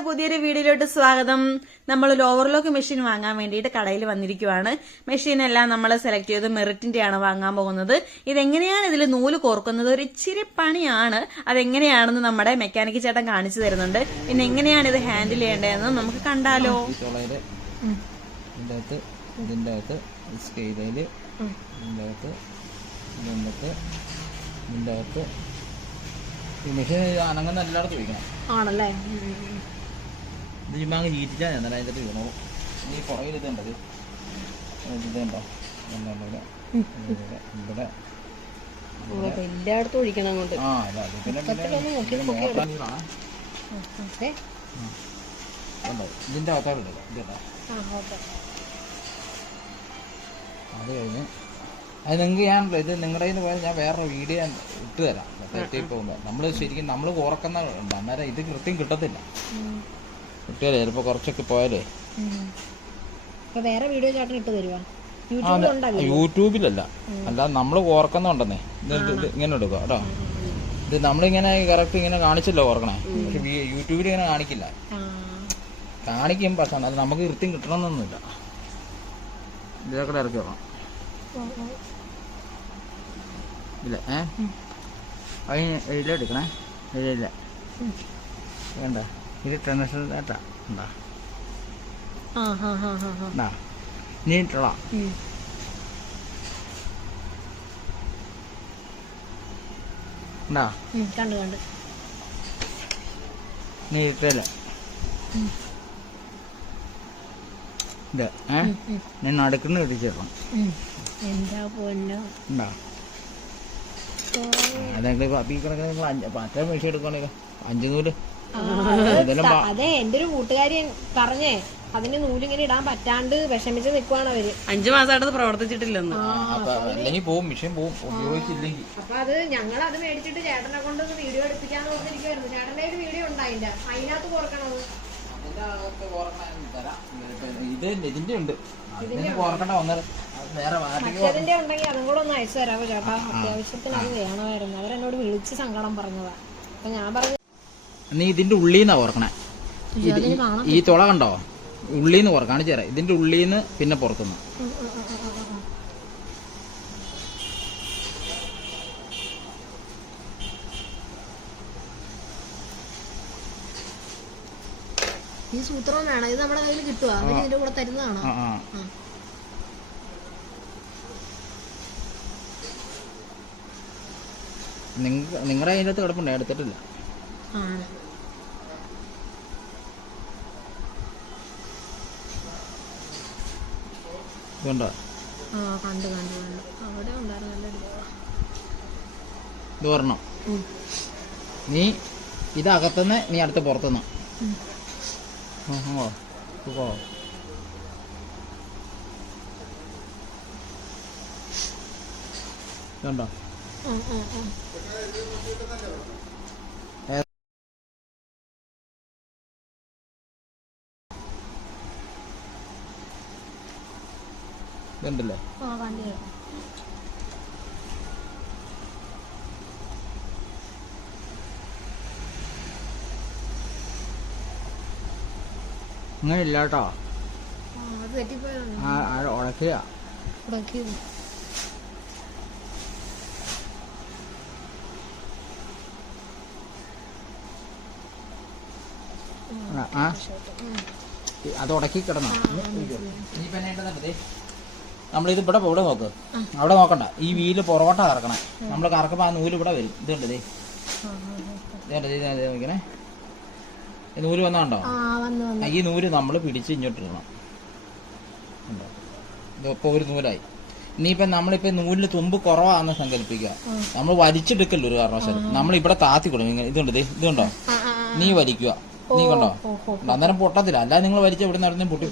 നമ്മുടെ പുതിയൊരു വീഡിയോയിലോട്ട് സ്വാഗതം. നമ്മൾ ഓവർലോക്ക് മെഷീൻ വാങ്ങാൻ വേണ്ടിയിട്ട് കടയിൽ വന്നിരിക്കുവാണ്. മെഷീനെല്ലാം നമ്മൾ സെലക്ട് ചെയ്ത് മെറിറ്റിന്റെയാണ് വാങ്ങാൻ പോകുന്നത്. ഇതെങ്ങനെയാണ് ഇതിൽ നൂല് കോർക്കുന്നത് ഒരു ഇച്ചിരി പണിയാണ്. അതെങ്ങനെയാണെന്ന് നമ്മുടെ മെക്കാനിക് ചേട്ടൻ കാണിച്ചു തരുന്നുണ്ട്. പിന്നെ എങ്ങനെയാണ് ഇത് ഹാൻഡിൽ ചെയ്യേണ്ടതെന്ന് നമുക്ക് കണ്ടാലോ. മെഷീൻ അനങ്ങുന്ന എല്ലായിടത്തും വയ്ക്കണം ആണല്ലേ. ഇത് ചുമ്മാ അങ്ങ് ചീറ്റിച്ചാൽ ഞാൻ അതിൻ്റെ വീണോ. ഈ പുറകിൽ ഇതുണ്ടത് ഇതുണ്ടോ ഇവിടെ എല്ലായിടത്തും ഒഴിക്കണം. ഇതിൻ്റെ അകത്തോട്ട് ഇടുക. ഇതേട്ടാ അത് കഴിഞ്ഞ് അത് നിങ്ങൾക്ക് ഞാൻ ഇത് നിങ്ങളുടെ കയ്യിൽ നിന്ന് പോയാൽ ഞാൻ വേറൊരു വീഡിയോ ഞാൻ ഇട്ട് തരാം. തെറ്റി പോകുമ്പോൾ നമ്മൾ ശരിക്കും നമ്മൾ കുറക്കുന്ന ഉണ്ട്. അന്നേരം ഇത് കൃത്യം കിട്ടത്തില്ല. കിട്ടിയാലേ ചിലപ്പോൾ കുറച്ചൊക്കെ പോയാലേ വേറെ വീഡിയോ ചേട്ടൻ ഇട്ട് തരുവാ. യൂട്യൂബിലല്ല, അല്ലാതെ നമ്മൾ ഓർക്കുന്നുണ്ടെന്നേ. ഇത് ഇങ്ങനെ എടുക്കുക കേട്ടോ. ഇത് നമ്മളിങ്ങനെ കറക്റ്റ് ഇങ്ങനെ കാണിച്ചല്ലോ ഓർക്കണേ. പക്ഷെ യൂട്യൂബിൽ ഇങ്ങനെ കാണിക്കില്ല. കാണിക്കും പക്ഷെ അത് നമുക്ക് കൃത്യം കിട്ടണമെന്നൊന്നുമില്ല. ഇതിലൊക്കെ ഇറക്കി വെക്കണം. ഇല്ല അതിന് ഇതിലെടുക്കണേ. ഇതില്ല വേണ്ട. ഇത് ടെൻഷൻ ഡാറ്റാ ഉണ്ടാ നീട്ടുള്ള നീട്ടല്ല. ഇത് ഞാൻ നടുക്കുന്ന ഇടിച്ചിടണം. ഉണ്ടാ അതെങ്കിൽ ഈ കണക്കിന് പച്ച മെഷീൻ എടുക്കുകയാണെങ്കിൽ 5 നൂല്. അതെ, എന്റെ ഒരു കൂട്ടുകാരി പറഞ്ഞേ അതിന് നൂലിങ്ങനെ ഇടാൻ പറ്റാണ്ട് വിഷമിച്ച് നിക്കുവാണ് അവര്. 5 മാസമായിട്ട് പ്രവർത്തിച്ചിട്ടില്ലെന്ന്. അല്ലെങ്കിൽ പോവും, മെഷീൻ പോവും ഉപയോഗിച്ചില്ലെങ്കിൽ. അപ്പൊ അത് ഞങ്ങൾ അത് മേടിച്ചിട്ട് ചേട്ടനെ കൊണ്ട് വീഡിയോ എടുപ്പിക്കാന്ന് പറഞ്ഞിരിക്കുവായിരുന്നു. ചേട്ടന്റെ ഒരു വീഡിയോ ഉണ്ടായില്ല, അതിനകത്ത് കോർക്കണത്. ഇതിന്റെ ഉണ്ട്, കോർക്കണ്ട. മറ്റേതിന്റെ ഉണ്ടെങ്കിൽ അതും കൂടെ ഒന്ന് അയച്ചു തരാമോ ചേട്ടാ? അത്യാവശ്യത്തിന് അത് വേണമായിരുന്നു. അവരെന്നോട് വിളിച്ച് സങ്കടം പറഞ്ഞതാ. അപ്പൊ ഞാൻ പറഞ്ഞു നീ ഇതിന്റെ ഉള്ളിന്നാ ഓർക്കണേ. ഈ തുള കണ്ടോ? ഉള്ളിന്ന് ഓർക്ക കാണിച്ചു തരാം. ഇതിന്റെ ഉള്ളിന്ന് പിന്നെ പുറത്തുനിന്ന്. ഈ സൂത്രം വേണം. ഇത് നമ്മുടെ കയ്യിൽ കിട്ടുക, ഇതിന്റെ കൂടെ തരുന്നതാണോ? നിങ്ങളുടെ അതിൻ്റെ അകത്ത് കിടപ്പുണ്ട്, എടുത്തിട്ടില്ല. ഇതുണ്ടോ? ഇത് പറഞ്ഞോ. നീ ഇതകത്തുനിന്ന് നീ അടുത്ത് പുറത്തുനിന്ന്. ഇതുണ്ടോ? ഇതുണ്ടല്ലേ? അങ്ങനെ ഇല്ല കേട്ടോ. ഉടക്കുക. അത് ഉടക്കി കിടന്നോ. നമ്മളിത് ഇവിടെ നോക്ക്, അവിടെ നോക്കണ്ട. ഈ വീല് പുറകോട്ടാ കറക്കണേ. നമ്മൾ കറക്കുമ്പോൾ ആ നൂല് ഇവിടെ വരും. ഇതുണ്ട് നോക്കണേ. നൂല് വന്നോ? ഈ നൂല് നമ്മൾ പിടിച്ച് ഇങ്ങോട്ടിടണം. ഇതിപ്പോ ഒരു നൂലായി. ഇനിയിപ്പം നമ്മളിപ്പോ നൂലിന് തുമ്പ് കുറവാണെന്ന് സങ്കല്പിക്കുക. നമ്മൾ വലിച്ചെടുക്കല്ലോ ഒരു കാരണവശാലും. നമ്മൾ ഇവിടെ താത്തി കൊടുക്കും. ഇതുണ്ടോ? നീ വലിക്കുക. നീ കണ്ടോ? അന്നേരം പൊട്ടത്തില്ല. അല്ലാതെ നിങ്ങൾ വലിച്ച ഇവിടെ നിന്ന് പൊട്ടി.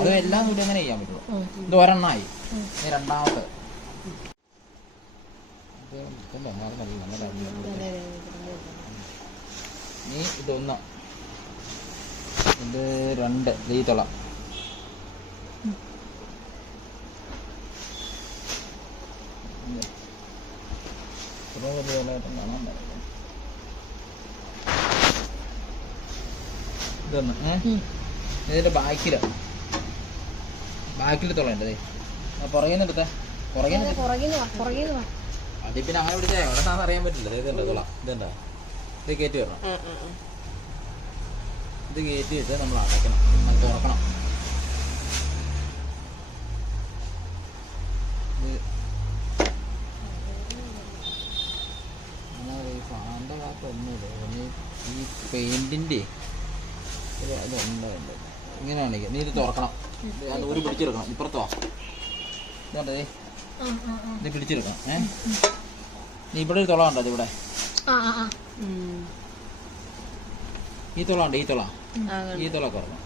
അത് എല്ലാം നൂലും അങ്ങനെ ചെയ്യാൻ പറ്റുള്ളൂ. ഇത് ഒരെണ്ണമായി. രണ്ടാമത്തെ നീ ഇതൊന്ന്, ഇത് 2 ഈ തുള. ഇതൊന്ന് ഇതിന്റെ ബാക്കില് തുളയുണ്ട്. പുറകിന്ന് എടുത്തേ, പുറകിന്ന് അത് പിന്നെ അങ്ങനെ പിടിച്ചാൽ എവിടെ സാധനം അറിയാൻ പറ്റില്ല. ഇതുണ്ട് തുള, ഇതുണ്ടോ, ഇത് കയറ്റി വരണം. ഇത് കയറ്റി വെച്ച് നമ്മൾ അടയ്ക്കണം, തുറക്കണം. ഫാൻ്റെ കാത്തൊന്നുമില്ല, ഈ പെയിന്റിന്റെ ഇതുണ്ട്. ഇങ്ങനെ കാണിക്കുക. നീ ഇത് തുറക്കണം, അത് ഒരു പിടിച്ചെടുക്കണം. ഇപ്പുറത്തോ ഇതുണ്ടേ, ഇത് പിടിച്ചെടുക്കണം. നീ ഇവിടെ ഒരു തുള ഉണ്ടോ? അത് ഇവിടെ ഈ തുള ഉണ്ട്, ഈ തുള കുറക്കണം.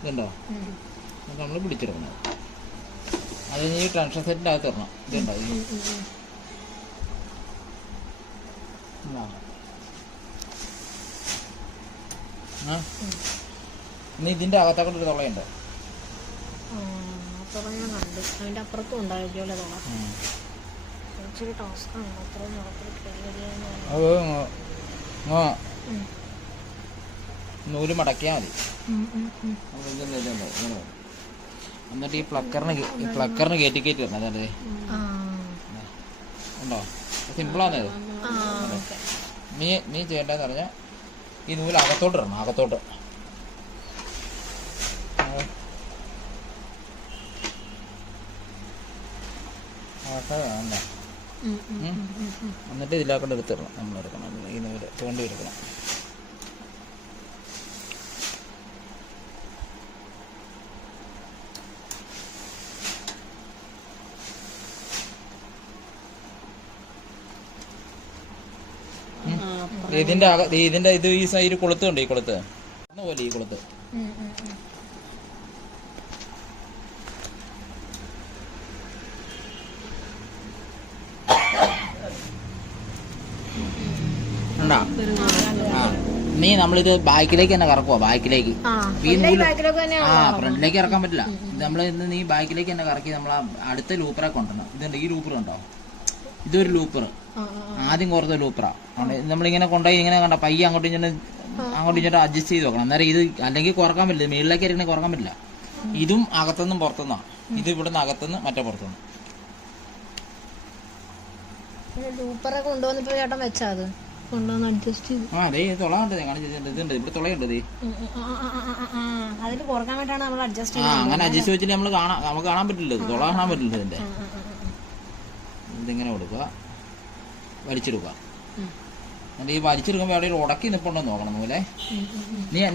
ഇതുണ്ടോ? നമ്മൾ പിടിച്ചെടുക്കണം. അത് ഈ ടെൻഷൻ സെറ്റിൻ്റെ അകത്ത് ഇടണം. ഇതുണ്ടോ? ഇനി ഇതിന്റെ അകത്തൊക്കെ ഒരു തുളയുണ്ട്. അതിന്റെ അപ്പുറത്തും ഉണ്ടായിരിക്കുമല്ലോ തുള. ഇച്ചിരി ടാസ്ക്കാണ് അത്രയും നൂല് മടക്കിയാൽ മതി. എന്നിട്ട് ഈ പ്ലക്കറിന് കയറ്റി വരണം. അതെ ഉണ്ടോ? സിമ്പിളാണ്. നീ ചെയ്യേണ്ടതെന്ന് പറഞ്ഞാൽ ഈ നൂല് അകത്തോട്ട് ഇടണം, അകത്തോട്ട്. എന്നിട്ട് ഇതിലാക്കൊണ്ട് എടുത്തിടണം. നമ്മൾ എടുക്കണം, ഈ നൂല് തോണ്ടി എടുക്കണം. ഇതിന്റെ ഇത് ഈ സൈഡ് കൊളുത്തുണ്ട്, ഈ കൊളുത്ത് പോലെ ഈ കൊളുത്ത്. നീ നമ്മളിത് ബാക്കിലേക്ക് തന്നെ കറക്കുവാ, ബാക്കിലേക്ക്. ഈ നൂല് ഫ്രണ്ടിലേക്ക് ഇറക്കാൻ പറ്റില്ല. നമ്മൾ ഇന്ന് നീ ബാക്കിലേക്ക് തന്നെ കറക്കി നമ്മൾ അടുത്ത ലൂപ്പറെ കൊണ്ടുവരണം. ഇതുണ്ട്, ഈ ലൂപ്പർ ഉണ്ടോ? ഇതൊരു ലൂപ്പർ, ആദ്യം കുറച്ച് ലൂപ്പറാ. നമ്മളിങ്ങനെ കൊണ്ടുപോയി ഇങ്ങനെ കണ്ട പയ്യെ അങ്ങോട്ടും ഇങ്ങോട്ട് അഡ്ജസ്റ്റ് ചെയ്ത് നോക്കണം. അന്നേരം ഇത് അല്ലെങ്കിൽ കുറക്കാൻ പറ്റില്ല, മേളിലേക്ക് ഇറങ്ങി കുറക്കാൻ പറ്റില്ല. ഇതും അകത്തുനിന്നും പുറത്തുനിന്നാ. ഇത് ഇവിടുന്ന് അകത്തുനിന്ന് മറ്റേ പുറത്തുനിന്ന്. ലൂപ്പറെ കൊണ്ടുവന്നപ്പോ ചേട്ടൻ വെച്ചാ അത് കൊണ്ടുവന്ന് അഡ്ജസ്റ്റ് ചെയ്തു. അതേ തുള ഉണ്ട്, ഇതുണ്ട്, ഇവിടെ തുളയുണ്ട്. അതിൽ കുറക്കാൻ വേണ്ടിയാണ് നമ്മൾ അഡ്ജസ്റ്റ് അങ്ങനെ അഡ്ജസ്റ്റ് വെച്ചിട്ട് നമുക്ക് കാണാൻ പറ്റില്ല, തുള കാണാൻ പറ്റില്ല. ഇതിന്റെ ഇതിങ്ങനെ കൊടുക്കുക, വലിച്ചെടുക്കുക. എന്നിട്ട് ഈ വലിച്ചെടുക്കുമ്പോൾ അവിടെ ഉടക്കി നിൽപ്പുണ്ടോ നോക്കണം നൂലെ.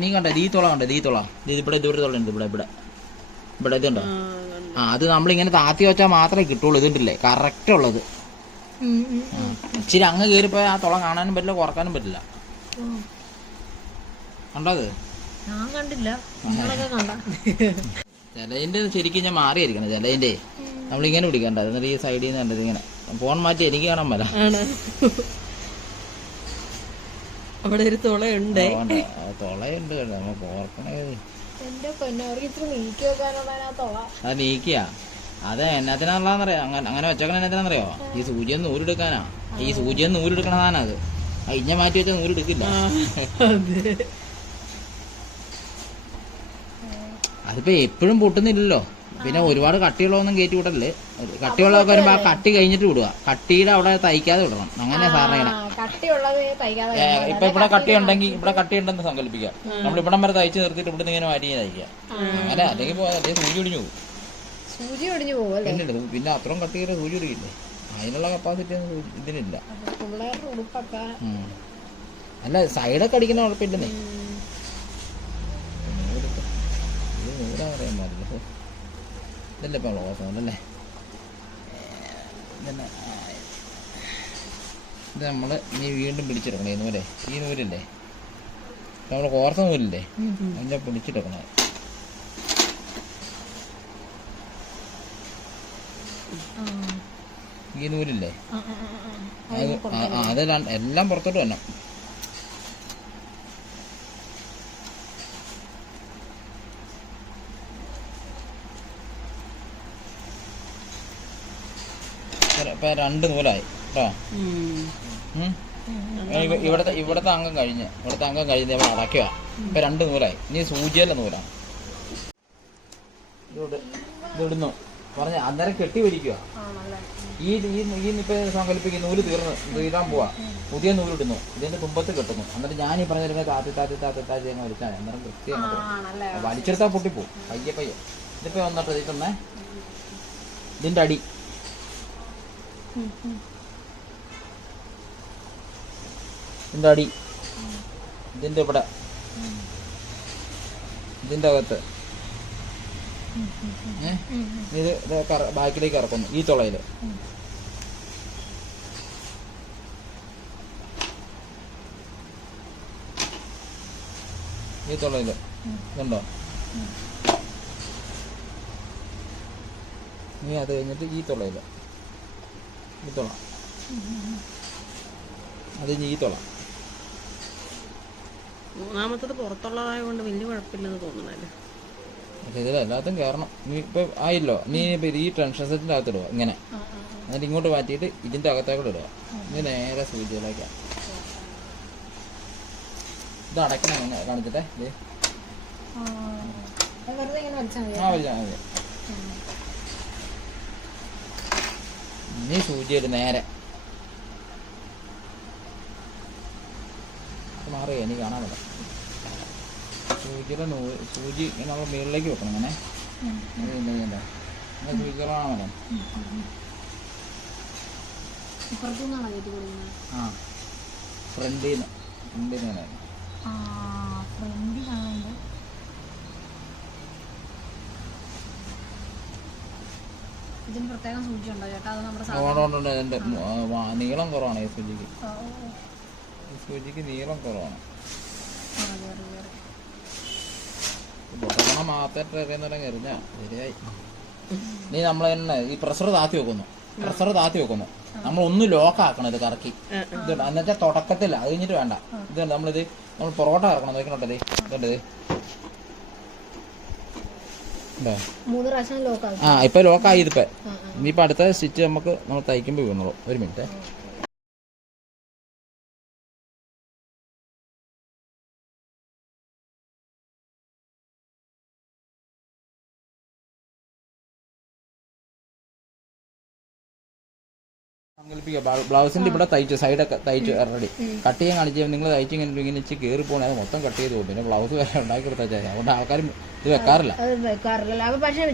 നീ കണ്ട ഈ തുള കണ്ടത്, ഈ തുള ഇവിടെ തുള ഉണ്ട്, ഇവിടെ ഇതുണ്ടോ? അത് നമ്മളിങ്ങനെ താത്തി വെച്ചാൽ മാത്രമേ കിട്ടുള്ളൂ. ഇതുണ്ടല്ലേ കറക്റ്റ് ഉള്ളത്. ഇച്ചിരി അങ്ങ് കയറിപ്പോയ ആ തുള കാണാനും പറ്റില്ല, കുറക്കാനും പറ്റില്ല. കണ്ടോ? അത് ഞാൻ കണ്ടില്ല, ചിലതിന്റെ ശരിക്കും ഞാൻ മാറിയായിരിക്കണം. ചിലതിന്റെ നമ്മളിങ്ങനെ പിടിക്കണ്ട. എന്നിട്ട് ഈ സൈഡിൽ നിന്ന് കണ്ടത് ഇങ്ങനെ ഫോൺ മാറ്റി എനിക്ക് കാണാൻ പല. അവിടെ ഒരു തുളയുണ്ട്, തുളയുണ്ട്. നമ്മ കോർക്കണേത് അത് നീക്കിയാ. അത് എന്നാത്തിനാന്നുള്ളതെന്നറിയാം. അങ്ങനെ വെച്ചേക്കണ എന്നാത്തിനാന്നറിയോ? ഈ സൂചിയൊന്ന് നൂലെടുക്കാനാ. ഈ സൂചിയൊന്ന് നൂലെടുക്കണ സാധനം അത്. ഇഞ്ഞ മാറ്റി വെച്ചാൽ നൂലെടുക്കില്ല. അതിപ്പോ എപ്പോഴും പൊട്ടുന്നില്ലല്ലോ. പിന്നെ ഒരുപാട് കട്ടിയുള്ളതൊന്നും കയറ്റി വിടല്ലേ. കട്ടിയുള്ളതൊക്കെ വരുമ്പോ ആ കട്ടി കഴിഞ്ഞിട്ട് വിടുക. കട്ടിയുടെ അവിടെ തയ്ക്കാതെ വിടണം. അങ്ങനെ സാറിന് ഇപ്പൊ ഇവിടെ കട്ടി ഉണ്ടെങ്കിൽ ഇവിടെ കട്ടി ഉണ്ടെന്ന് സങ്കല്പിക്കുക. നമ്മൾ ഇവിടം വരെ തയ്ച്ച് നിർത്തിയിട്ട് ഇവിടെ ഇങ്ങനെ മാറ്റി തയ്ക്കുക. അങ്ങനെ അല്ലെങ്കിൽ സൂചി ഒടിഞ്ഞു പോകും. സൂചി ഒടിഞ്ഞു പോകും. പിന്നെ അത്രയും കട്ടി കയറി സൂചി ഒടിയില്ലേ? അതിനുള്ള കപ്പാസിറ്റി ഒന്നും ഇതിനില്ല. അല്ല സൈഡൊക്കെ അടിക്കുന്ന കുഴപ്പമില്ലെന്നേ. നൂലാ പറയാൻ പാടില്ല. ഇതല്ലേ ഇപ്പം ഓസമല്ലേ? ഇത് നമ്മൾ ഇനി വീണ്ടും പിടിച്ചെടുക്കണം. ഈ നൂലേ, ഈ നൂലില്ലേ, നമ്മൾ കോർത്ത നൂലില്ലേ, അതിൻ്റെ പിടിച്ചെടുക്കണം. ഈ നൂലില്ലേ, അത് എല്ലാം പുറത്തോട്ട് വരണം. ഇപ്പൊ 2 നൂലായി കേട്ടോ. ഇവിടത്തെ അംഗം കഴിഞ്ഞ് നമ്മൾ അടയ്ക്കുക. ഇപ്പൊ 2 നൂലായി. ഇനി സൂചിയല്ല നൂലാണ്. ഇതിടുന്നു പറഞ്ഞ അന്നേരം കെട്ടി വലിക്കുക. ഈ ഇപ്പൊ സങ്കല്പിക്കുക നൂല് തീരാൻ പോവാ. പുതിയ നൂലിടുന്നു. ഇതിന്റെ തുമ്പത്ത് കെട്ടുന്നു. എന്നിട്ട് ഞാൻ ഈ പറഞ്ഞ താത്തി അങ്ങ് വലിച്ചാൽ അന്നേരം കൃത്യം വലിച്ചെടുത്താൽ പൊട്ടിപ്പോവും. പയ്യെ ഇതിപ്പോ വന്നിട്ട് ഇതിട്ടൊന്നേ ഇതിന്റെ അടി ഇതിന്റെ ഇവിടെ ഇതിന്റെ അകത്ത് ഇത് ബാക്കിലേക്ക് ഇറക്കുന്നു. ഈ തുളയില് ഇതുണ്ടോ? ഇനി അത് കഴിഞ്ഞിട്ട് ഈ തുളയില് ഈ തുള അത് കഴിഞ്ഞ് ഈ തുള. മൂന്നാമത്തത് പുറത്തുള്ളതായതുകൊണ്ട് വലിയ കുഴപ്പമില്ലെന്ന് തോന്നണല്ലേ. പക്ഷെ ഇതിലെല്ലാത്തും കയറണം. നീ ഇപ്പൊ ആയില്ലോ. നീ ഇപ്പൊ ഈ ടെൻഷൻ സെറ്റിന്റെ അകത്ത് ഇടുക ഇങ്ങനെ. എന്നിട്ട് ഇങ്ങോട്ട് മാറ്റിയിട്ട് ഇതിന്റെ അകത്തേക്കൂടെ ഇടുക. ഇത് നേരെ സൂചിയിലേക്കാ. ഇത് അടയ്ക്കണം. ഇങ്ങനെ കാണിച്ചിട്ടേ നീ സൂചിയിട്ട് നേരെ മാറിയ നീ കാണാൻ പറ്റും. സൂചിയുടെ സൂചി ഇങ്ങനെ നമ്മൾ മുകളിലേക്ക് വെക്കണം. ഇങ്ങനെ സൂചി കാണാൻ ആ ഫ്രണ്ടിന്ന് നീളം കുറവാണ് ഈ സൂചിക്ക്. സൂചിക്ക് നീളം കുറവാണ്. മാത്രം എറിഞ്ഞ ശരിയായി. നീ നമ്മൾ തന്നെ ഈ പ്രഷർ താത്തി വെക്കുന്നു. നമ്മൾ ഒന്ന് ലോക്കാക്കണം. ഇത് കറക്കി ഇതുണ്ട്. എന്നുവെച്ചാൽ തുടക്കത്തില്ല. അത് കഴിഞ്ഞിട്ട് വേണ്ട. ഇതുണ്ട് നമ്മൾ പൊറോട്ട കറക്കണം. നോക്കണോട്ടത് ഇതുണ്ട്. ഇപ്പൊ ലോക്കായി. ഇതിപ്പോ ഇനിയിപ്പോ അടുത്ത സ്റ്റിച്ച് നമ്മൾ തയ്ക്കുമ്പോ വീണോളൂ. 1 മിനിറ്റ്. ബ്ലൗസിന്റെ ഇവിടെ തയ്ച്ചു സൈഡൊക്കെ തയ്ച്ചു റെഡി. കട്ട് ചെയ്യാൻ കാണിച്ചാൽ നിങ്ങൾ തയ്ച്ച് ഇങ്ങനെ ഇച്ചിരി കയറി പോകണേ. അത് മൊത്തം കട്ട് ചെയ്ത് പോകും. പിന്നെ ബ്ലൗസ് വരെ ഉണ്ടാക്കി കൊടുത്താൽ അതുകൊണ്ട് ആൾക്കാർ ഇത് വെക്കാറില്ല.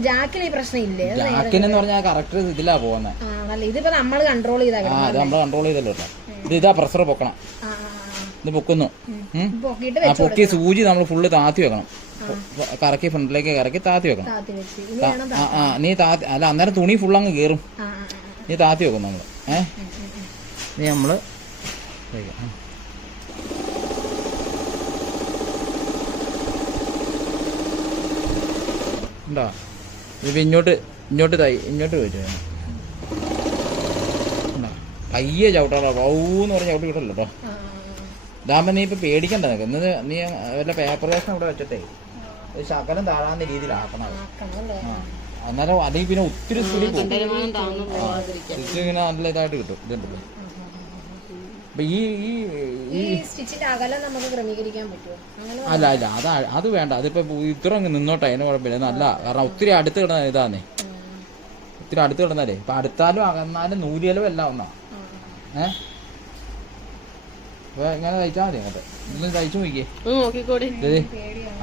ജാക്കിനെന്ന് പറഞ്ഞാൽ കറക്റ്റ് ഇതിലാ പോകുന്നത്. ഇത് നമ്മൾ കൺട്രോൾ ചെയ്തല്ലോ കേട്ടോ. ഇതാ പ്രഷർ പൊക്കണം. ഇത് പൊക്കുന്നു. പൊക്കി സൂചി നമ്മൾ ഫുള്ള് താത്തി വെക്കണം. കറക്കി ഫ്രണ്ടിലേക്ക് കറക്കി താത്തി വെക്കണം. നീ താത്തി അല്ല അന്നേരം തുണി ഫുള്ള് അങ്ങ് കയറും. നീ താത്തി വെക്കും നമ്മള്. നീ നമ്മള് ഉണ്ടോ? ഇപ്പൊ ഇങ്ങോട്ട് പോയിട്ട് പയ്യെ ചവിട്ടാളോ. വൗന്ന് പറഞ്ഞ ചവിട്ടി കിട്ടല്ലോ കേട്ടോ. ഇതാകുമ്പോ നീ ഇപ്പൊ പേടിക്കണ്ട. എന്നത് നീ വല്ല പേപ്പർ വേഷം ഇവിടെ വെച്ചിട്ടേ ഒരു ശകലം താഴാവുന്ന രീതിയിലാക്കണം. അന്നേരം അല്ലെങ്കിൽ പിന്നെ ഒത്തിരി സ്പീഡിൽ സ്റ്റിച്ച് ഇങ്ങനെ നല്ല ഇതായിട്ട് കിട്ടും. ഇതുണ്ടല്ലോ. അപ്പൊ അല്ല അത് വേണ്ട. അതിപ്പോ ഇത്ര നിന്നോട്ടെ. അതിന് കുഴപ്പമില്ല. നല്ല കാരണം ഒത്തിരി അടുത്ത് കിടന്ന ഇതാന്നേ. ഒത്തിരി അടുത്ത് കിടന്നാലേ ഇപ്പൊ അടുത്താലും അകന്നാലും നൂലിയലും എല്ലാം ഒന്നാ. അപ്പൊ ഇങ്ങനെ തയ്ച്ചാൽ മതി. അങ്ങോട്ട് ഇങ്ങനെ തയ്ച്ചു നോക്കിയേ.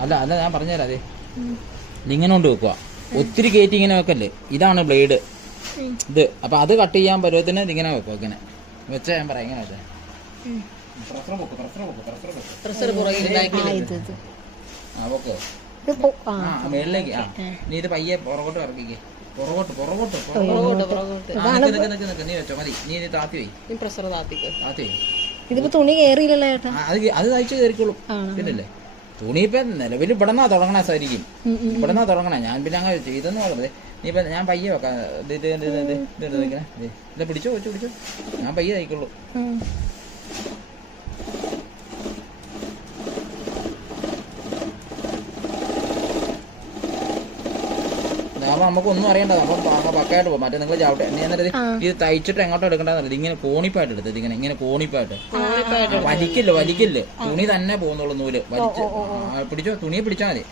അല്ല ഞാൻ പറഞ്ഞുതരാം. അതെ ഇങ്ങനെ കൊണ്ട് വെക്കുക. ഒത്തിരി കയറ്റി ഇങ്ങനെ വെക്കല്ലേ. ഇതാണ് ബ്ലേഡ്. ഇത് അപ്പൊ അത് കട്ട് ചെയ്യാൻ പരുവത്തിന് ഇതിങ്ങനെ വെക്കുക. ഇങ്ങനെ വെച്ചാ ഞാൻ പറയാം. ഇങ്ങനെ വെച്ചാൽ മേളിലേക്ക്. നീ ഇത് പയ്യെ പുറകോട്ട് ഇറക്കിക്കേ. നീ വെച്ചോ മതി. നീ ഇത് താത്തി വൈ. ഇതിപ്പോ തുണി കയറിയില്ലല്ലോ ചേട്ടാ. അത് തയ്ച്ചു കയറിക്കോളും. പിന്നല്ലേ തുണി ഇപ്പൊ നിലവിൽ ഇവിടെന്നാ തുടങ്ങണ സാരിക്കും. ഇവിടെന്നാ തുടങ്ങണേ. ഞാൻ പിന്നെ അങ്ങനെ ചെയ്തെന്ന് പറഞ്ഞത്. നീ ഇപ്പൊ ഞാൻ പയ്യെ വെക്കാം. ഇത് പിടിച്ചോ ഞാൻ പയ്യെ തയ്ക്കുള്ളൂ. നമുക്കൊന്നും അറിയണ്ട, നമ്മൾ പക്കായിട്ട് പോകും. മറ്റേ നിങ്ങൾ ചവിട്ടെ എന്നിട്ട് ഇത് തയ്ച്ചിട്ട് എങ്ങോട്ടോ എടുക്കണ്ടെന്നല്ല, ഇതിങ്ങനെ കോണിപ്പായിട്ട് എടുത്തത്, ഇങ്ങനെ കോണിപ്പായിട്ട് വലിക്കില്ല, തുണി തന്നെ പോകുന്നുള്ളൂ, നൂല് വലിച്ച് പിടിച്ചോ, തുണിയെ പിടിച്ചാൽ മതി.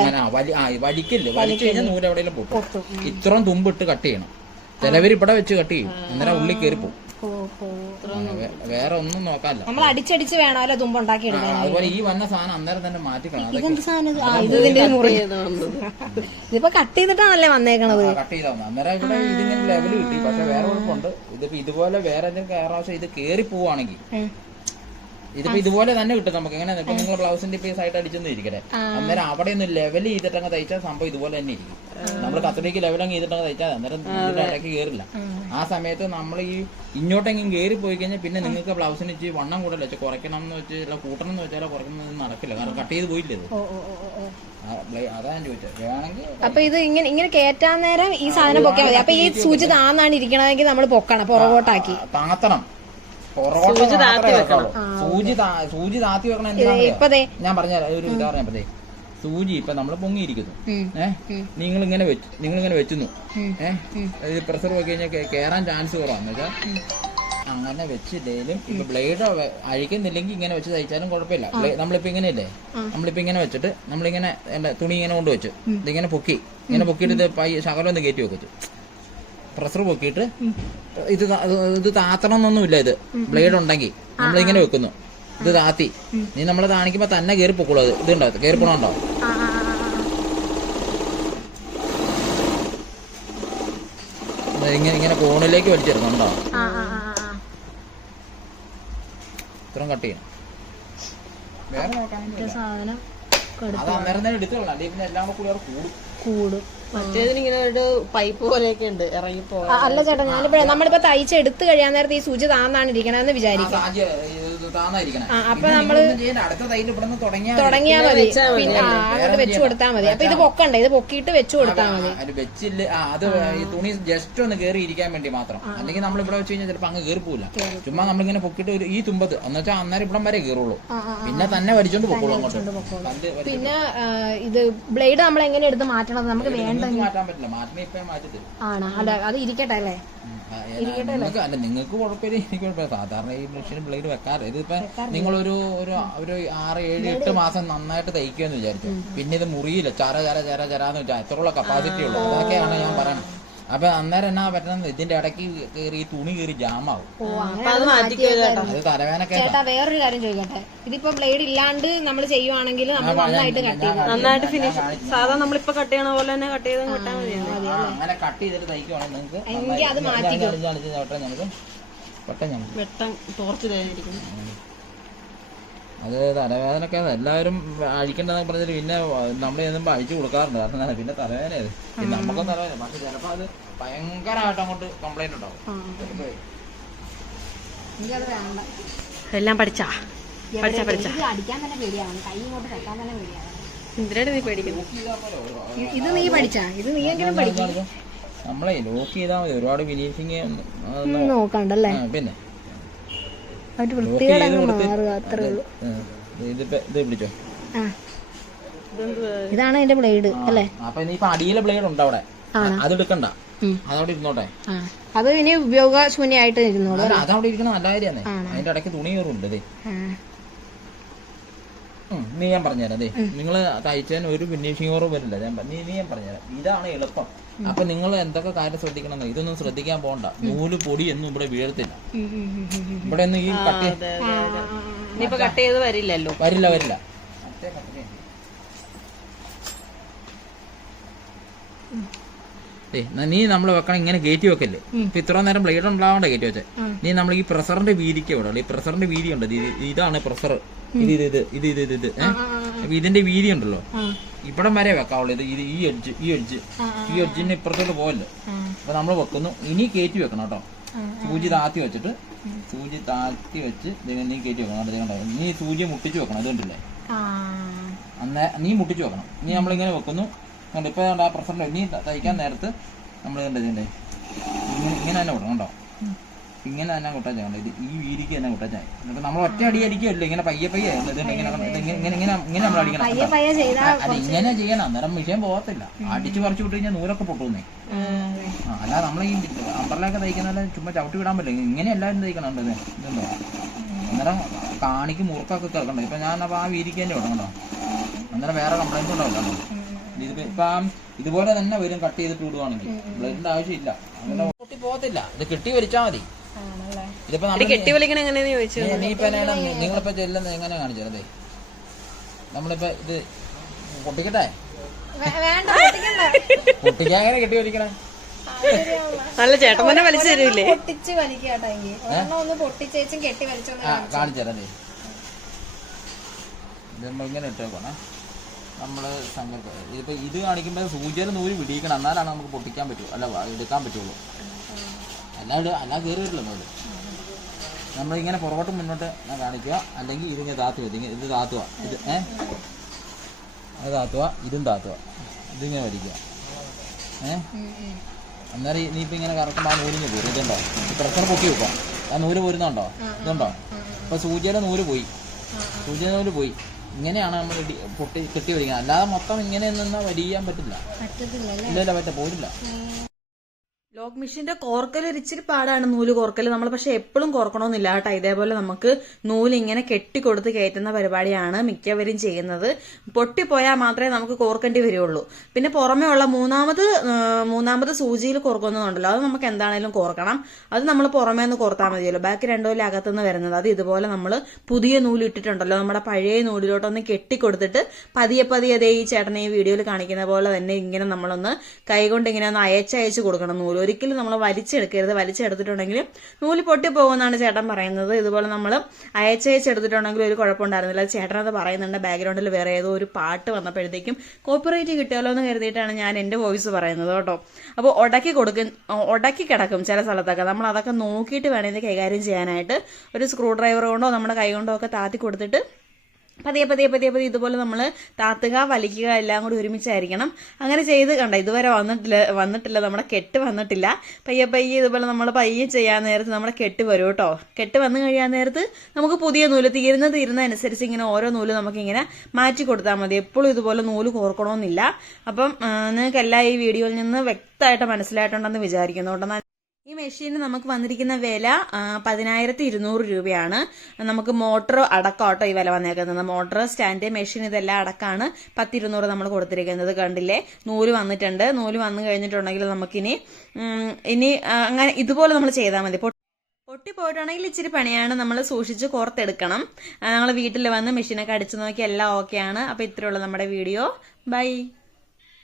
അങ്ങനെ വലിക്കില്ല, വലിച്ചു കഴിഞ്ഞാൽ നൂല് എവിടെയെങ്കിലും പോകും. ഇത്രയും തുമ്പിട്ട് കട്ട് ചെയ്യണം. ചിലവര് ഇവിടെ വെച്ച് കട്ട് ചെയ്യും, അന്നേരം ഉള്ളിൽ കയറി പോകും. വേറെ ഒന്നും നോക്കാല്ല, നമ്മൾ അടിച്ചടിച്ച് വേണമല്ലോ തുമ്പ് ഉണ്ടാക്കി എടുക്കാൻ. അതുപോലെ ഈ വന്ന സാധനം അന്നേരം തന്നെ മാറ്റിക്കണം. ഇതിപ്പോ കട്ട് ചെയ്തിട്ടാണല്ലേ വന്നേക്കണത്. കട്ട് ചെയ്താ അന്നേരം ഇവിടെ ഇതിങ്ങനെ ലെവല് കിട്ടി. പക്ഷെ വേറെ കുഴപ്പമുണ്ട്, ഇതിപ്പോ ഇതുപോലെ വേറെ എന്തെങ്കിലും കയറാവശ്യം ഇത് കേറി പോവാണെങ്കിൽ ഇതിപ്പോ ഇതുപോലെ തന്നെ കിട്ടും നമുക്ക്. എങ്ങനെ ഇപ്പൊ നിങ്ങൾ ബ്ലൗസിന്റെ പീസ് ആയിട്ട് അടിച്ചെന്ന് ഇരിക്കട്ടെ, അന്നേരം അവിടെ ഒന്ന് ലെവൽ ചെയ്തിട്ടങ്ങ് തയ്ച്ചാൽ സംഭവം ഇതുപോലെ തന്നെ ഇരിക്കും. നമ്മൾ കത്രിക്ക് ലെവലങ്ങ് ചെയ്തിട്ടങ്ങ് തയ്ച്ചാൽ അന്നേരം ഇടയ്ക്ക് കയറില്ല. ആ സമയത്ത് നമ്മൾ ഈ ഇങ്ങോട്ടെങ്കിലും കയറി പോയി കഴിഞ്ഞാൽ പിന്നെ നിങ്ങൾക്ക് ബ്ലൗസിന് ഇച്ചിരി വണ്ണം കൂടെ വെച്ചാൽ കുറയ്ക്കണം എന്ന് വെച്ചാൽ കൂട്ടണം എന്ന് വെച്ചാൽ കുറയ്ക്കുന്നത് നടക്കില്ല, കാരണം കട്ട് ചെയ്ത് പോയില്ലേ ഇത്. അതാ ഞാൻ ചോദിച്ചത്. വേണമെങ്കിൽ അപ്പൊ ഇത് ഇങ്ങനെ കേറ്റാൻ നേരം ഈ സാധനം പൊക്കാൻ മതി. അപ്പൊ ഈ സൂചി താന്നാണ് ഇരിക്കണമെങ്കിൽ നമ്മൾ പൊക്കണം, പുറകോട്ടാക്കി താത്തണം. സൂചി താത്തി വെക്കണം. എന്തിനാണ് ഞാൻ പറഞ്ഞുതരാം, ഒരു ഉദാഹരണം. സൂചി ഇപ്പൊ നമ്മള് പൊങ്ങിയിരിക്കുന്നു, നിങ്ങളിങ്ങനെ വെച്ചുന്നു, ഇത് പ്രഷർ പോയി കഴിഞ്ഞാൽ കേറാൻ ചാൻസ് കുറവാന്ന് വെച്ചാൽ അങ്ങനെ വെച്ചില്ലേലും ഇപ്പൊ ബ്ലേഡ് അഴിക്കുന്നില്ലെങ്കിൽ ഇങ്ങനെ വെച്ച് തയ്ച്ചാലും കുഴപ്പമില്ല. നമ്മളിപ്പോ ഇങ്ങനെയല്ലേ, നമ്മളിപ്പോ ഇങ്ങനെ വെച്ചിട്ട് നമ്മളിങ്ങനെ തുണി ഇങ്ങനെ കൊണ്ടുവച്ചു ഇതിങ്ങനെ പൊക്കിയിട്ട് ഇത് ശകലം ഒന്ന് കയറ്റി വെച്ചു, പ്രഷർ പൊക്കിയിട്ട് ഇത് താത്തണമെന്നൊന്നുമില്ല. ഇത് ബ്ലേഡ് ഉണ്ടെങ്കിൽ നമ്മളിങ്ങനെ വെക്കുന്നു, ഇത് താത്തി നീ നമ്മള് കാണിക്കുമ്പോ തന്നെ കയറി പൊക്കുള്ളൂ. അത് ഇതുണ്ടാവും, കയറി പോണുണ്ടോ? ഇങ്ങനെ കോണിലേക്ക് വലിച്ചെടുക്കണ്ടോ? ഇത്രയും കട്ട് ചെയ്യണം. വേറെ നോക്കാൻ അത് അന്നേരം തന്നെ എടുത്തോളാം, അല്ലെങ്കിൽ പിന്നെ എല്ലാം കൂടി കൂടും. മറ്റേതിനിങ്ങനെ ഒരു പൈപ്പ് പോലെയൊക്കെ ഉണ്ട് ഇറങ്ങിപ്പോ. അല്ല ചേട്ടാ, ഞാനിപ്പോ നമ്മളിപ്പോ തയ്ച്ച് എടുത്ത് കഴിയാൻ നേരത്തെ ഈ സൂചി താന്നാണ് ഇരിക്കണെന്ന് വിചാരിക്കാം. അപ്പൊ നമ്മള് തുടങ്ങിയാ മതി, പിന്നെ അങ്ങോട്ട് വെച്ചു കൊടുത്താൽ മതി. അപ്പൊ ഇത് പൊക്കണ്ടേ, ഇത് പൊക്കിയിട്ട് വെച്ചു കൊടുത്താൽ മതി. വെച്ചില്ല, അത് തുണി ജസ്റ്റ് ഒന്ന് കയറി ഇരിക്കാൻ വേണ്ടി മാത്രം. അല്ലെങ്കിൽ നമ്മൾ ഇവിടെ വെച്ച് കഴിഞ്ഞാൽ ചിലപ്പോ അങ്ങ് കയറി പോകില്ല. ചുമ്മാ നമ്മളിങ്ങനെ പൊക്കിയിട്ട് ഈ തുമ്പത്ത് എന്ന് വെച്ചാൽ അന്നേരം ഇവിടം വരെ കയറുള്ളൂ, പിന്നെ തന്നെ വലിച്ചോണ്ട് പൊക്കോളൂ അങ്ങോട്ട്. പിന്നെ ഇത് ബ്ലേഡ് നമ്മൾ എങ്ങനെ എടുത്ത് മാറ്റണത്? നമുക്ക് വേണ്ട മാറ്റാൻ പറ്റില്ല, മാറ്റണ ഇപ്പൊ മാറ്റി തരും. ആണോ? അല്ല അത് ഇരിക്കട്ടെ അല്ലേ? അല്ല നിങ്ങൾക്ക് കുഴപ്പമില്ല, എനിക്ക് കുഴപ്പമില്ല. സാധാരണ ഈ മെഷീൻ ബ്ലേഡ് വെക്കാറ്. ഇതിപ്പോ നിങ്ങളൊരു 6, 7, 8 മാസം നന്നായിട്ട് തയ്ക്കുമെന്ന് വിചാരിച്ചു, പിന്നെ ഇത് മുറിയില്ല, ചരാന്ന് വെച്ചാൽ എത്രയുള്ള കപ്പാസിറ്റി ഉള്ളു. അതൊക്കെയാണ് ഞാൻ പറയുന്നത്. അപ്പൊ അന്നേരം എന്നാ പറ്റുന്നത്, ഇതിന്റെ ഇടയ്ക്ക് കയറി ഈ തുണി കയറി ജാമാവും. അത് തലവേനൊക്കെ. ചേട്ടാ വേറൊരു കാര്യം ചോദിക്കട്ടെ, ഇതിപ്പോ ബ്ലേഡ് ഇല്ലാണ്ട് നമ്മൾ ചെയ്യുവാണെങ്കിൽ നമ്മൾ നന്നായിട്ട് കട്ട് ചെയ്യും, നന്നായിട്ട് ഫിനിഷ് സാധാരണ നമ്മളിപ്പോ കട്ട് ചെയ്യണ പോലെ തന്നെ കട്ട് ചെയ്ത് വിട്ടാൽ മതി. അങ്ങനെ കട്ട് ചെയ്തിട്ട് തയ്ക്കുവാണെങ്കിൽ നിങ്ങൾക്ക് അത് മാറ്റി വെട്ടം തോർച്ച് തേഞ്ഞിരിക്കുന്നു. അത് തലവേദനയൊക്കെ എല്ലാവരും അഴിക്കണ്ടെന്ന് പറഞ്ഞിട്ട് പിന്നെ നമ്മൾ ചെന്നുമ്പോ അഴിച്ചു കൊടുക്കാറുണ്ട്. കാരണം പിന്നെ തലവേദന നമുക്കും തലവേദന, പക്ഷെ ചിലപ്പോ അത് ഭയങ്കരമായിട്ട് അങ്ങോട്ട് കംപ്ലൈന്റ് ഉണ്ടാവും. എല്ലാം പഠിച്ചാ അടിക്കാൻ തന്നെ പേടിയാണ്, കൈ ഇങ്ങോട്ട് കെട്ടാൻ തന്നെ പേടിയാണ്. എന്തിനാണ് നീ പേടിക്കുന്നത്? ഇത് നീ പഠിച്ചാ? ഇത് നീ എങ്കിലും പഠിക്കും. നമ്മളെ ലോക്ക് ചെയ്താൽ മതി, ഒരുപാട് ഫിനിഷിങ് നോക്കണ്ടല്ലേ. പിന്നെ പിടിച്ചോ, ഇതാണ് അതിന്റെ ബ്ലേഡ് അല്ലേ? അപ്പൊ ഇനിയിപ്പൊ അടിയിലെ ബ്ലേഡ് ഉണ്ട് അവിടെ, അത് എടുക്കണ്ട, അതവിടെ ഇരുന്നോട്ടെ. അത് ഇനി ഉപയോഗശൂന്യായിട്ട് ഇരുന്നോളൂ. അതവിടെ ഇരിക്കണം, നല്ല കാര്യമാണ്. അതിന്റെ ഇടയ്ക്ക് തുണി കയറുണ്ട്. നീ ഞാൻ പറഞ്ഞുതരാം. അതെ, നിങ്ങൾ തയ്ച്ചതിന് ഒരു ഫിനിഷിംഗ് ഓറും വരില്ല. നീ ഞാൻ പറഞ്ഞുതരാം, ഇതാണ് എളുപ്പം. അപ്പൊ നിങ്ങൾ എന്തൊക്കെ കാര്യം ശ്രദ്ധിക്കണം, ഇതൊന്നും ശ്രദ്ധിക്കാൻ പോകണ്ട. നൂല് പൊടി ഒന്നും ഇവിടെ വീഴത്തില്ല. ഇവിടെ ഒന്നും ഈ കട്ട് ചെയ്ത് വരില്ലല്ലോ. വരില്ല. നീ നമ്മൾ വെക്കണം, ഇങ്ങനെ കയറ്റി വെക്കല്ലേ. ഇപ്പൊ ഇത്ര നേരം ബ്ലേഡ് ഉണ്ടാവണ്ട കയറ്റി വെച്ചേ. നീ നമ്മൾ ഈ പ്രഷറിന്റെ വീതിക്ക് ഇവിടെ, ഈ പ്രഷറിന്റെ വീതി ഉണ്ട്, ഇതാണ് പ്രഷർ. ഇത് അപ്പൊ ഇതിന്റെ വീതി ഉണ്ടല്ലോ, ഇവിടം വരെ വെക്കാവുള്ളൂ. ഇത് ഈ എഡ്ജിന് ഇപ്പുറത്തോട്ട് പോകല്ലോ. അപ്പൊ നമ്മൾ വെക്കുന്നു. ഇനി കയറ്റി വെക്കണം കേട്ടോ. സൂചി താത്തി വെച്ച് നീ കയറ്റി വെക്കണം. നീ സൂചി മുട്ടിച്ചു വെക്കണം. ഇതുണ്ടല്ലേ, നീ മുട്ടിച്ചു വെക്കണം. നീ നമ്മളിങ്ങനെ വെക്കുന്നു. ഇപ്പൊ ആ പ്രഷറിന്റെ നീ തയ്ക്കാൻ നേരത്ത് നമ്മൾ ഇങ്ങനെ തന്നെ വിടണം കേട്ടോ. ഇങ്ങനെ തന്നെ കുട്ടാൻ ചെയ്യണം. ഇത് ഈ വീതിക്ക് തന്നെ കുട്ടാൻ ചെയ്യും. എന്നിട്ട് നമ്മൾ ഒറ്റ അടി അടിക്കുമല്ലോ, ഇങ്ങനെ പയ്യെ പയ്യെ ഇങ്ങനെ നമ്മൾ അടിക്കണം. അത് ഇങ്ങനെ ചെയ്യണം, അന്നേരം വിഷയം പോകത്തില്ല. അടിച്ചു പറിച്ചു വിട്ട് കഴിഞ്ഞാൽ നൂലൊക്കെ പൊട്ടുന്നേ. അല്ലാതെ നമ്മൾ ഈ അമ്പറിലൊക്കെ തയ്ക്കുന്ന ചുമ്മാ ചവിട്ടി വിടാൻ പറ്റില്ല. ഇങ്ങനെ എല്ലാവരും തയ്ക്കണം. ഇതുണ്ടോ, അന്നേരം കാണിക്ക് മുറുക്കൊക്കെ കേൾക്കണ്ടോ. ഇപ്പൊ ഞാൻ അപ്പൊ ആ വീതിക്ക് തന്നെ വിടണോ, അന്നേരം വേറെ കംപ്ലൈൻസ് ഉണ്ടാവില്ല. ഇപ്പം ഇതുപോലെ തന്നെ വരും കട്ട് ചെയ്തിട്ട് വിടുവാണെങ്കിൽ. ബ്ലേഡിന്റെ ആവശ്യമില്ല, അങ്ങനെ പൊട്ടി പോകത്തില്ല. ഇത് കെട്ടി വലിച്ചാൽ മതി. ഇതിപ്പോ നീയിപ്പോ നിങ്ങളിപ്പോ ചെല്ലുന്നത് എങ്ങനെ കാണിച്ചേ? നമ്മളിപ്പോ ഇത് പൊട്ടിക്കട്ടെ, പൊട്ടിക്കാൻ എങ്ങനെ കെട്ടി വലിക്കണേ? നല്ല ചേട്ടൻ തന്നെ വലിച്ചു തരൂല്ലേ? പൊട്ടിച്ച് വലിക്കാട്ടെങ്കിൽ പൊട്ടിച്ചേച്ചും കെട്ടി വലിച്ചോ കാണിച്ചതേ. ഇത് നമ്മൾ ഇങ്ങനെ ഇട്ടേക്കണേ. നമ്മള് ഇതിപ്പോ ഇത് കാണിക്കുമ്പോ സൂചിയുടെ നൂല് പിടിക്കണം, എന്നാലാണ് നമുക്ക് പൊട്ടിക്കാൻ പറ്റൂ, അല്ല എടുക്കാൻ പറ്റുള്ളൂ. അല്ലാതെ കയറി വരില്ല നൂല്. നമ്മളിങ്ങനെ പുറകോട്ട് മുന്നോട്ട് ഞാൻ കാണിക്കുക, അല്ലെങ്കിൽ ഇതിങ്ങനെ താത്തുക. ഇത് താത്തുക, ഇത് അത് താത്തുക, ഇതും താത്തുക, ഇതിങ്ങനെ വലിക്കുക. അന്നേരം ഇനിയിപ്പോൾ ഇങ്ങനെ കറക്കുമ്പോൾ ആ നൂലിഞ്ഞ് പോരും. ഇതുണ്ടോ, പ്രഷർ പൊക്കി വെക്കാം. ആ നൂല് പോരുന്നുണ്ടോ? ഇതുണ്ടോ, ഇപ്പൊ സൂചിയുടെ നൂല് പോയി, സൂചിയുടെ നൂല് പോയി. ഇങ്ങനെയാണ് നമ്മൾ കെട്ടി വലിക്കുന്നത്. അല്ലാതെ മൊത്തം ഇങ്ങനെ നിന്നാൽ വലിയാൻ പറ്റില്ല. ഇല്ല, പോരില്ല. ലോക്ക് മെഷീന്റെ കോർക്കൽ ഒരു ഇച്ചിരി പാടാണ്, നൂല് കോർക്കൽ. നമ്മൾ പക്ഷെ എപ്പോഴും കോർക്കണമെന്നില്ല കേട്ടോ. ഇതേപോലെ നമുക്ക് നൂല് ഇങ്ങനെ കെട്ടിക്കൊടുത്ത് കയറ്റുന്ന പരിപാടിയാണ് മിക്കവരും ചെയ്യുന്നത്. പൊട്ടിപ്പോയാൽ മാത്രമേ നമുക്ക് കോർക്കേണ്ടി വരുള്ളൂ. പിന്നെ പുറമേ ഉള്ള മൂന്നാമത് സൂചിയിൽ കോർക്കുന്നതുണ്ടല്ലോ, അത് നമുക്ക് എന്താണേലും കോർക്കണം. അത് നമ്മൾ പുറമേ നിന്ന് കോർത്താൽ മതിയല്ലോ. ബാക്കി രണ്ടുപോലെ അകത്തുനിന്ന് വരുന്നത് അത് ഇതുപോലെ നമ്മൾ പുതിയ നൂല് ഇട്ടിട്ടുണ്ടല്ലോ, നമ്മുടെ പഴയ നൂലിലോട്ടൊന്ന് കെട്ടിക്കൊടുത്തിട്ട് പതിയെ പതിയെ അതേ ഈ ചേട്ടനെ ഈ വീഡിയോയിൽ കാണിക്കുന്ന പോലെ തന്നെ ഇങ്ങനെ നമ്മളൊന്ന് കൈകൊണ്ട് ഇങ്ങനെ ഒന്ന് അയച്ചയച്ച് കൊടുക്കണം നൂല്. ഒരിക്കലും നമ്മൾ വലിച്ചെടുക്കരുത്. വലിച്ചെടുത്തിട്ടുണ്ടെങ്കിൽ നൂല് പൊട്ടി പോകുമെന്നാണ് ചേട്ടൻ പറയുന്നത്. ഇതുപോലെ നമ്മൾ അയച്ചയച്ചെടുത്തിട്ടുണ്ടെങ്കിൽ ഒരു കുഴപ്പമുണ്ടായിരുന്നില്ല. ചേട്ടനത് പറയുന്നുണ്ട്. ബാക്ക്ഗ്രൗണ്ടിൽ വേറെ ഏതോ ഒരു പാട്ട് വന്നപ്പോഴത്തേക്കും കോപ്പിറൈറ്റ് കിട്ടിയാലോ എന്ന് കരുതിയിട്ടാണ് ഞാൻ എൻ്റെ വോയിസ് പറയുന്നത് കേട്ടോ. അപ്പോൾ ഉടക്കി കിടക്കും ചില സ്ഥലത്തൊക്കെ. നമ്മൾ അതൊക്കെ നോക്കിയിട്ട് വേണം ഇത് കൈകാര്യം ചെയ്യാനായിട്ട്. ഒരു സ്ക്രൂ ഡ്രൈവർ കൊണ്ടോ നമ്മുടെ കൈ കൊണ്ടോ ഒക്കെ താത്തി കൊടുത്തിട്ട് പതിയെ പതിയെ പതിയെ പതിയെ ഇതുപോലെ നമ്മൾ താത്തുക വലിക്കുക എല്ലാം കൂടി ഒരുമിച്ചായിരിക്കണം. അങ്ങനെ ചെയ്ത് കണ്ട ഇതുവരെ വന്നിട്ടില്ല നമ്മുടെ കെട്ട് വന്നിട്ടില്ല. പയ്യെ പയ്യെ ഇതുപോലെ നമ്മൾ പയ്യെ ചെയ്യാൻ നേരത്ത് നമ്മുടെ കെട്ട് വരും കേട്ടോ. കെട്ട് വന്നു കഴിയാൻ നേരത്ത് നമുക്ക് പുതിയ നൂല് തീരുന്നതനുസരിച്ച് ഇങ്ങനെ ഓരോ നൂല് നമുക്കിങ്ങനെ മാറ്റി കൊടുത്താൽ മതി. എപ്പോഴും ഇതുപോലെ നൂല് കോർക്കണമെന്നില്ല. അപ്പം നിങ്ങൾക്ക് എല്ലാം ഈ വീഡിയോയിൽ നിന്ന് വ്യക്തമായിട്ട് മനസ്സിലായിട്ടുണ്ടെന്ന് വിചാരിക്കുന്നു കേട്ടോ. ഈ മെഷീന് നമുക്ക് വന്നിരിക്കുന്ന വില 10,200 രൂപയാണ്. നമുക്ക് മോട്ടർ അടക്കം കേട്ടോ ഈ വില വന്നേക്കുന്നത്. മോട്ടർ, സ്റ്റാൻഡ്, മെഷീൻ ഇതെല്ലാം അടക്കമാണ് 10,200 നമ്മൾ കൊടുത്തിരിക്കുന്നത്. കണ്ടില്ലേ, നൂല് വന്നിട്ടുണ്ട്. നൂല് വന്നു കഴിഞ്ഞിട്ടുണ്ടെങ്കിൽ നമുക്കിനി അങ്ങനെ ഇതുപോലെ നമ്മൾ ചെയ്താൽ മതി. പൊട്ടിപ്പോയിട്ടാണെങ്കിൽ ഇച്ചിരി പണിയാണ്, നമ്മൾ സൂക്ഷിച്ച് കോർത്തെടുക്കണം. ഞങ്ങൾ വീട്ടിൽ വന്ന് മെഷീനൊക്കെ അടിച്ചു നോക്കി എല്ലാം ഓക്കെയാണ്. അപ്പോൾ ഇത്രയുള്ള നമ്മുടെ വീഡിയോ. ബൈ.